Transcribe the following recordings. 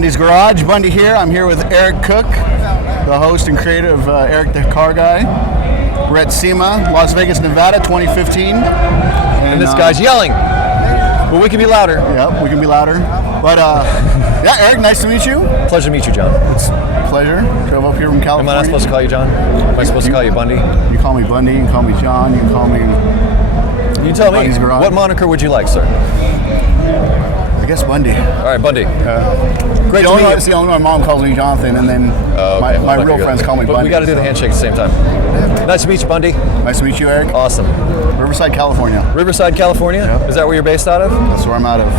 Bundys Garage, Bundy here. I'm here with Eric Cook, the host and creator of Eric the Car Guy. We're at SEMA, Las Vegas, Nevada, 2015. And this guy's yelling. Well, we can be louder. Yep, we can be louder. But yeah, Eric, nice to meet you. Pleasure to meet you, John. It's a pleasure. Drove up here from California. Am I not supposed to call you John? Am I supposed to call you Bundy? You call me Bundy, you can call me John, you can call me... You tell me, Bundys Garage. what moniker would you like, sir? I guess Bundy. All right, Bundy. Great to meet you. It's the only my mom calls me Jonathan, and then my real friends call me Bundy. But we got to do the handshake at the same time. Nice to meet you, Bundy. Nice to meet you, Eric. Awesome. Riverside, California. Riverside, California? Yep. Is that where you're based out of? That's where I'm out of.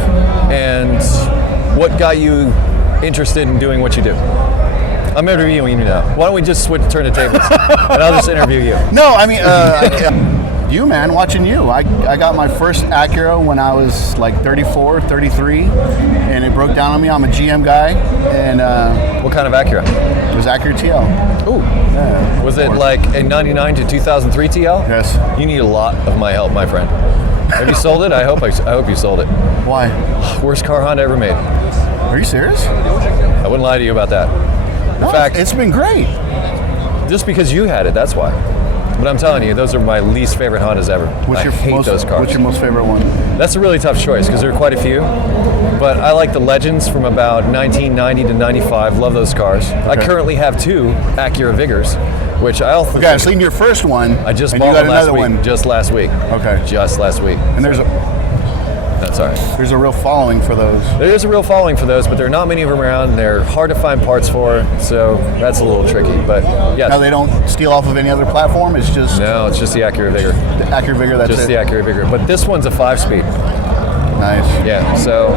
And what got you interested in doing what you do? I'm interviewing you now. Why don't we just turn the tables, and I'll just interview you. No, I mean, you, man, watching you. I got my first Acura when I was like 34, 33, and it broke down on me. I'm a GM guy, and What kind of Acura? it was Acura TL. Ooh. Yeah, Was it like a 99 to 2003 TL? Yes. You need a lot of my help, my friend. Have you sold it? I hope you sold it. Why? Worst car Honda ever made. Are you serious? I wouldn't lie to you about that. In fact, it's been great. just because you had it, that's why. But I'm telling you, those are my least favorite Hondas ever. I hate those cars. What's your most favorite one? That's a really tough choice because there are quite a few. But I like the Legends from about 1990 to 95. Love those cars. Okay. I currently have two Acura Vigors, which I also. Okay, I've seen your first one. I just and bought you got one last another week. one. Just last week. Okay. Just last week. And there's a real following for those. There is a real following for those, but there are not many of them around. They're hard to find parts for, so that's a little tricky. But yeah. Now they don't steal off of any other platform. It's just it's just the Acura Vigor. the Acura Vigor. That's Just it. the Acura Vigor. But this one's a 5-speed. Nice. Yeah, so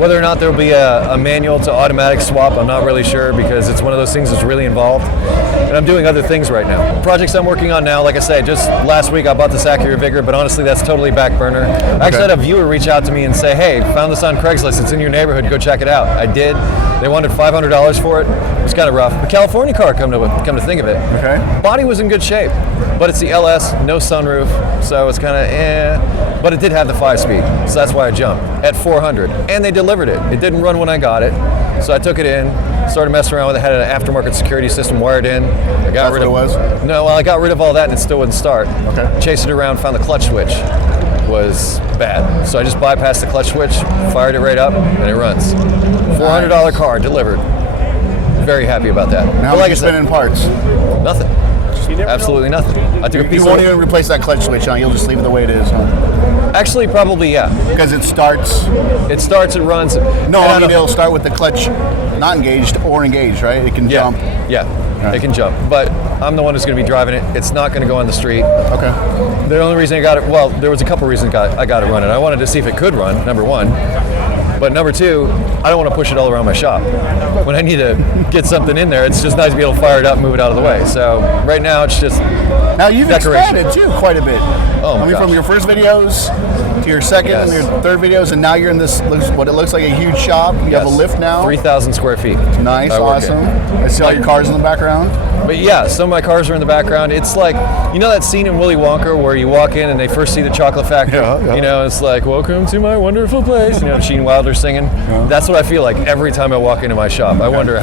whether or not there'll be a manual to automatic swap, I'm not really sure because it's one of those things that's really involved. And I'm doing other things right now. Projects I'm working on now, like I said, just last week I bought this Acura Vigor, but honestly that's totally back burner. I actually had a viewer reach out to me and say, hey, found this on Craigslist, it's in your neighborhood, go check it out. I did. They wanted $500 for it. It was kind of rough. A California car, come to think of it. Okay. Body was in good shape, but it's the LS, no sunroof, so it's kind of but it did have the 5-speed, so that's why I jumped at 400, and they delivered it. It didn't run when I got it, so I took it in, started messing around with it, had an aftermarket security system wired in. I got rid of what it was? No, well, I got rid of all that and it still wouldn't start. Okay. Chased it around, found the clutch switch was bad, so I just bypassed the clutch switch, fired it right up, and it runs. $400 car delivered. Very happy about that. Now but like it's been in parts. Nothing. Absolutely nothing. I took a piece You won't even replace that clutch switch, huh? You'll just leave it the way it is, huh? Actually, probably, yeah. Because it starts. It starts, it runs. No, I mean, it'll start with the clutch not engaged or engaged, right? It can jump. Yeah, it can jump. But I'm the one who's going to be driving it. It's not going to go on the street. Okay. The only reason I got it, well, there was a couple reasons I got it running. I wanted to see if it could run, number one. But number two, I don't want to push it all around my shop. When I need to get something in there, it's just nice to be able to fire it up and move it out of the way. So right now, it's just now you've expanded too quite a bit. Oh my gosh. From your first videos to your second and your third videos, and now you're in this what it looks like a huge shop. You have a lift now. 3,000 square feet. Nice, awesome. I see all your cars in the background. But yeah, some of my cars are in the background. It's like, you know that scene in Willy Wonka where you walk in and they first see the chocolate factory? Yeah. You know, it's like, welcome to my wonderful place. You know, Gene Wilder singing. Yeah. That's what I feel like every time I walk into my shop. I wonder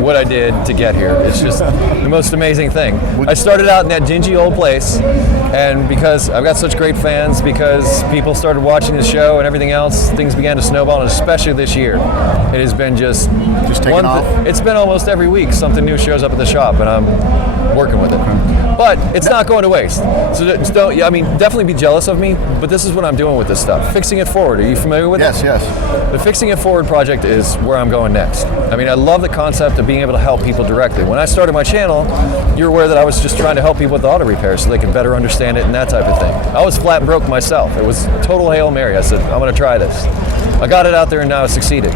what I did to get here. It's just the most amazing thing. I started out in that dingy old place, and because I've got such great fans, because people started watching the show and everything else, things began to snowball, and especially this year. It has been just taking off? It's been almost every week something new shows up at the shop, and I'm working with it. But it's not going to waste. So definitely be jealous of me, but this is what I'm doing with this stuff. Fixing It Forward, are you familiar with it? Yes. The Fixing It Forward project is where I'm going next. I mean, I love the concept of being able to help people directly. When I started my channel, you're aware that I was just trying to help people with auto repair so they could better understand it and that type of thing. I was flat broke myself. It was total Hail Mary. I said, I'm going to try this. I got it out there and now it's succeeded.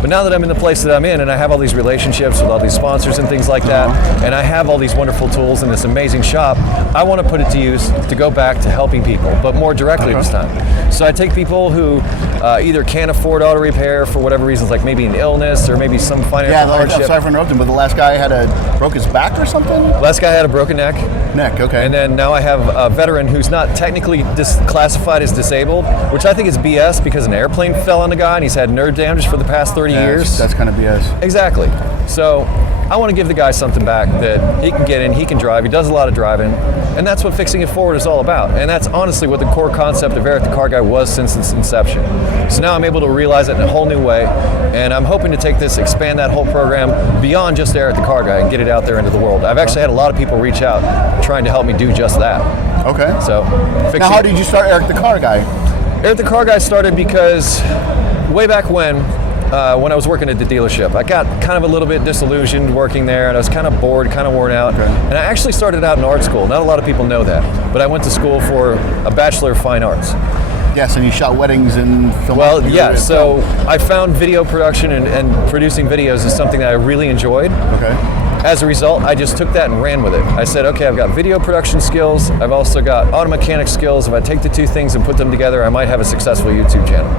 But now that I'm in the place that I'm in and I have all these relationships with all these sponsors and things like that, and I have all these wonderful tools in this amazing shop, I want to put it to use to go back to helping people, but more directly this time. So I take people who either can't afford auto repair for whatever reasons, like maybe an illness or maybe some financial hardship. I'm sorry for interrupting, but the last guy broke his back or something? Last guy had a broken neck. Okay. And then now I have a veteran who's not technically classified as disabled, which I think is BS because an airplane fell on the guy and he's had nerve damage for the past 30 30 years. That's kind of BS. Exactly. So I want to give the guy something back that he can get in, he can drive, he does a lot of driving, and that's what Fixing It Forward is all about. And that's honestly what the core concept of Eric the Car Guy was since its inception. So now I'm able to realize it in a whole new way, and I'm hoping to take this, expand that whole program beyond just Eric the Car Guy and get it out there into the world. I've actually had a lot of people reach out trying to help me do just that. Okay. So, now how did you start Eric the Car Guy? Eric the Car Guy started because way back when I was working at the dealership, I got kind of a little bit disillusioned working there, and I was kind of bored, kind of worn out. Okay. And I actually started out in art school. Not a lot of people know that, but I went to school for a Bachelor of Fine Arts. Yes, and you shot weddings and film. Well, yeah, so I found video production and producing videos is something that I really enjoyed. Okay. As a result, I just took that and ran with it. I said, okay, I've got video production skills, I've also got auto mechanic skills. If I take the two things and put them together, I might have a successful YouTube channel.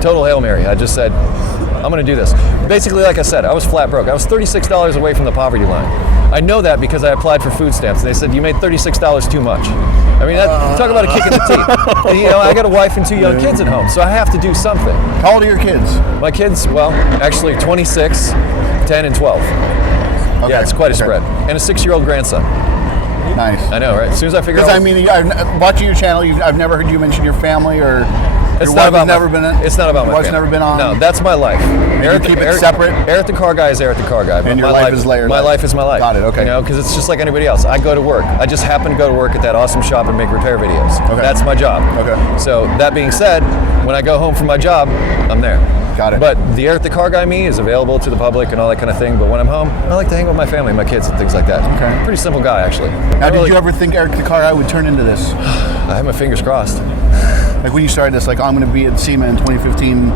Total Hail Mary. I just said, I'm gonna do this. Basically, like I said, I was flat broke. I was $36 away from the poverty line. I know that because I applied for food stamps. They said, you made $36 too much. I mean, talk about a kick in the teeth. And, you know, I got a wife and 2 young kids at home, so I have to do something. How old are your kids? My kids, well, actually 26, 10, and 12. Okay. Yeah, it's quite a spread. And a 6-year-old grandson. Nice. I know, right? As soon as I figure out... Because, I mean, watching your channel, I've never heard you mention your family or... It's not about my family. Your wife's never been on? No, that's my life. Eric, keep it separate? Eric the Car Guy is Eric the Car Guy. And your life is layered. My life is my life. Got it, okay. You know, because it's just like anybody else. I go to work. I just happen to go to work at that awesome shop and make repair videos. Okay. That's my job. Okay. So that being said, when I go home from my job, I'm there. Got it. But the Eric the Car Guy me is available to the public and all that kind of thing. But when I'm home, I like to hang with my family, my kids, and things like that. Okay. Pretty simple guy, actually. Now, did you ever think Eric the Car Guy would turn into this? I have my fingers crossed. Like when you started this, like, I'm going to be at SEMA in 2015.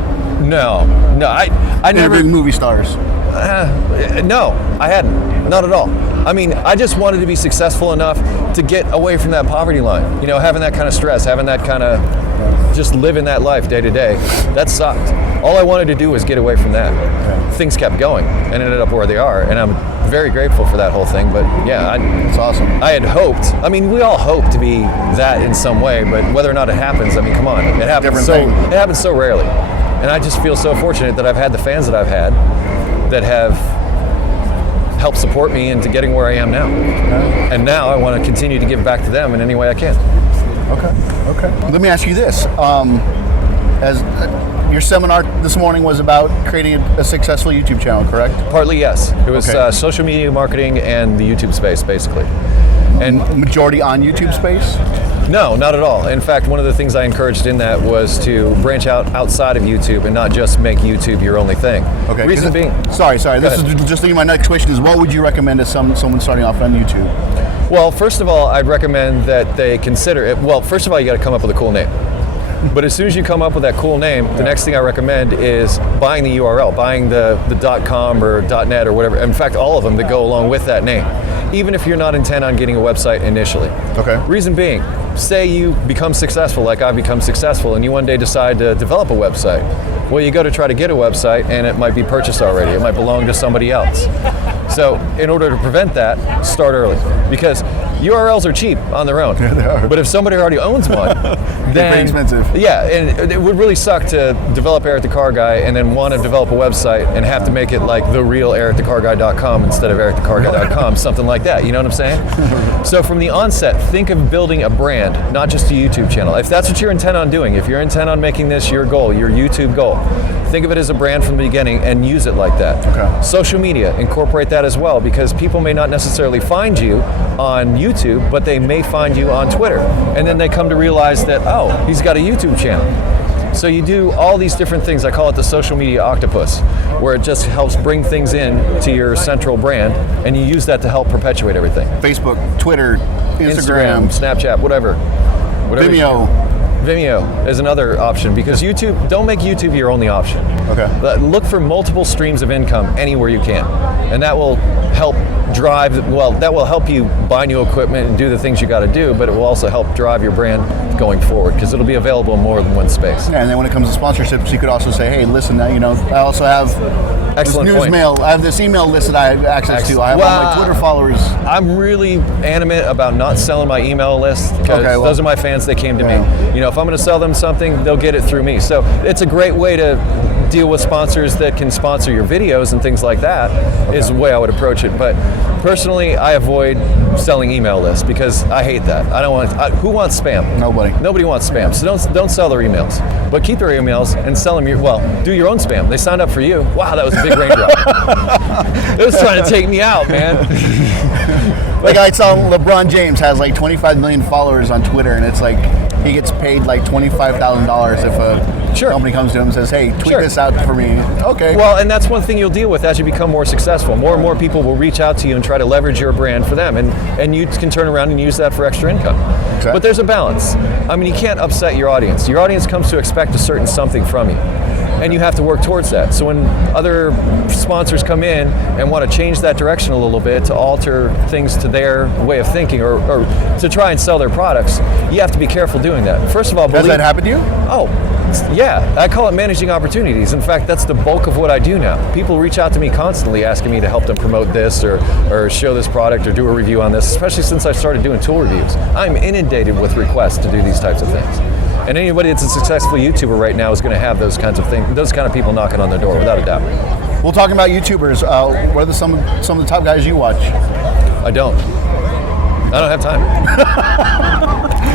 No, I never. Interviewing movie stars. No, I hadn't. Not at all. I mean, I just wanted to be successful enough to get away from that poverty line. You know, having that kind of stress, having that kind of just living that life day to day. That sucked. All I wanted to do was get away from that. Okay. Things kept going and ended up where they are, and I'm very grateful for that whole thing. But yeah, it's awesome. I had hoped. I mean, we all hope to be that in some way, but whether or not it happens, I mean, come on, it happens It happens so rarely. And I just feel so fortunate that I've had the fans that I've had that have helped support me into getting where I am now. Okay. And now I want to continue to give back to them in any way I can. Okay. Let me ask you this. As your seminar this morning was about creating a successful YouTube channel, correct? Partly, yes. It was social media marketing and the YouTube space, basically. And majority on YouTube space? No, not at all. In fact, one of the things I encouraged in that was to branch out outside of YouTube and not just make YouTube your only thing. Okay. Reason being... Sorry. This is just my next question is, what would you recommend to someone starting off on YouTube? Well, first of all, I'd recommend that they consider it. Well, first of all, you got to come up with a cool name. But as soon as you come up with that cool name, the next thing I recommend is buying the URL, buying the .com or .net or whatever. In fact, all of them that go along with that name, even if you're not intent on getting a website initially. Okay. Reason being, say you become successful like I've become successful and you one day decide to develop a website. Well, you go to try to get a website and it might be purchased already. It might belong to somebody else. So in order to prevent that, start early. Because URLs are cheap on their own. Yeah, they are. But if somebody already owns one, then... They're pretty expensive. Yeah, and it would really suck to develop Eric the Car Guy and then want to develop a website and have to make it like the real ericthecarguy.com instead of ericthecarguy.com, something like that. You know what I'm saying? So from the onset, think of building a brand, not just a YouTube channel. If that's what you're intent on doing, if you're intent on making this your goal, your YouTube goal, think of it as a brand from the beginning and use it like that. Okay. Social media, incorporate that as well, because people may not necessarily find you on YouTube, but they may find you on Twitter. And then they come to realize that, oh, he's got a YouTube channel. So you do all these different things. I call it the social media octopus, where it just helps bring things in to your central brand, and you use that to help perpetuate everything. Facebook, Twitter, Instagram, Snapchat, whatever. Vimeo is another option, because YouTube, don't make YouTube your only option. Okay. Look for multiple streams of income anywhere you can, and that will help drive, well, that will help you buy new equipment and do the things you got to do, but it will also help drive your brand going forward, because it'll be available in more than one space. Yeah, and then when it comes to sponsorships, you could also say, hey, listen, I also have Excellent this newsmail, I have this email list that I have access to. I have all my Twitter followers. I'm really animate about not selling my email list, because those are my fans. They came to me. You know, if I'm going to sell them something, they'll get it through me. So it's a great way to deal with sponsors that can sponsor your videos and things like that is the way I would approach it. But personally, I avoid selling email lists because I hate that. I don't want. Who wants spam? Nobody wants spam. So don't sell their emails, but keep their emails and sell them. Do your own spam. They signed up for you. Wow, that was a big raindrop. It was trying to take me out, man. Like I saw LeBron James has like 25 million followers on Twitter, and it's like he gets paid like $25,000 if a company comes to him and says, "Hey, tweet this out for me." Okay. Well, and that's one thing you'll deal with as you become more successful. More and more people will reach out to you and try to leverage your brand for them, and you can turn around and use that for extra income. Exactly. But there's a balance. I mean, you can't upset your audience. Your audience comes to expect a certain something from you, and you have to work towards that. So when other sponsors come in and want to change that direction a little bit to alter things to their way of thinking or to try and sell their products, you have to be careful doing that. First of all, does that happen to you? Oh, yeah. I call it managing opportunities. In fact, that's the bulk of what I do now. People reach out to me constantly asking me to help them promote this or show this product or do a review on this, especially since I started doing tool reviews. I'm inundated with requests to do these types of things. And anybody that's a successful YouTuber right now is going to have those kinds of things, those kind of people knocking on their door, without a doubt. Well, talking about YouTubers, what are some of the top guys you watch? I don't have time.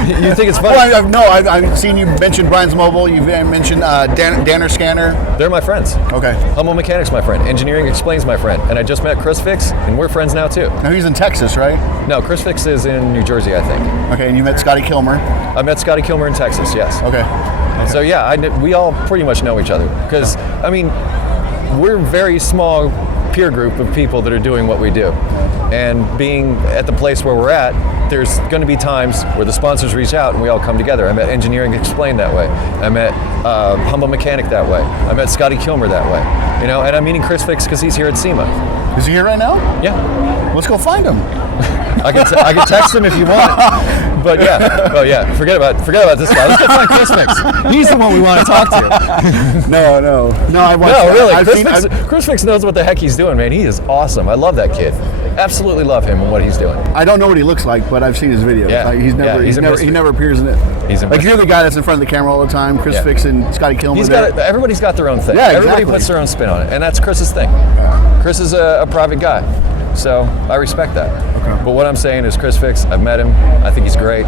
You think it's funny? Well, I've seen you mention Brian's Mobile. You've mentioned Danner Scanner. They're my friends. Okay. Humble Mechanic's my friend. Engineering Explains my friend. And I just met Chris Fix, and we're friends now too. Now he's in Texas, right? No, Chris Fix is in New Jersey, I think. Okay, and you met Scotty Kilmer. I met Scotty Kilmer in Texas, yes. Okay. So yeah, we all pretty much know each other. Because, I mean, we're a very small peer group of people that are doing what we do. And being at the place where we're at, there's going to be times where the sponsors reach out and we all come together. I met Engineering Explained that way. I met Humble Mechanic that way. I met Scotty Kilmer that way. And I'm meeting Chris Fix because he's here at SEMA. Is he here right now? Yeah. Let's go find him. I can text him if you want. But yeah. Oh yeah. Forget about this guy. Let's go find Chris Fix. He's the one we want to talk to. No. I watched really. Chris Fix knows what the heck he's doing, man. He is awesome. I love that kid. Absolutely love him and what he's doing. I don't know what he looks like, but I've seen his videos. Yeah. He never appears in it. He's like you're the guy that's in front of the camera all the time. Chris Fix and Scotty Kilmer. Everybody's got their own thing. Yeah, Everybody puts their own spin on it, and that's Chris's thing. Chris is a private guy, so I respect that. Okay. But what I'm saying is Chris Fix, I've met him. I think he's great,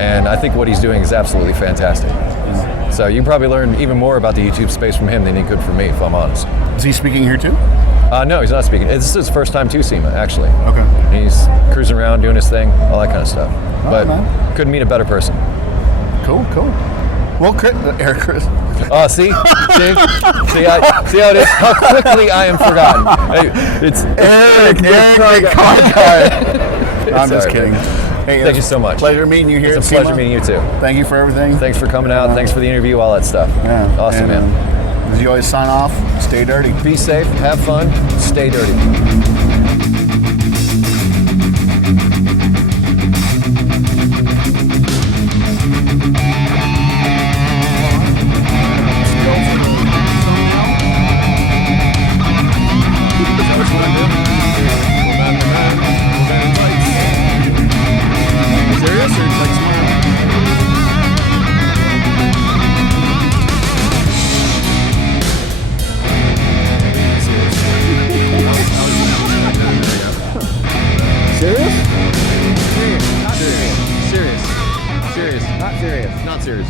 and I think what he's doing is absolutely fantastic. Yeah. So you probably learn even more about the YouTube space from him than he could from me, if I'm honest. Is he speaking here too? No, he's not speaking. This is his first time to SEMA, actually. Okay. He's cruising around doing his thing, all that kind of stuff. But couldn't meet a better person. Cool. Well, Chris. Oh, see how it is. How quickly I am forgotten. It's Eric, the car guy. I'm just kidding. Hey, thank you so much. Pleasure meeting you here. It's a pleasure meeting you too. Thank you for everything. Thanks for coming out. Thanks for the interview, all that stuff. Yeah. Awesome, man. As you always sign off, stay dirty. Be safe, have fun, stay dirty. Serious? Not serious. Serious. Not serious. Not serious.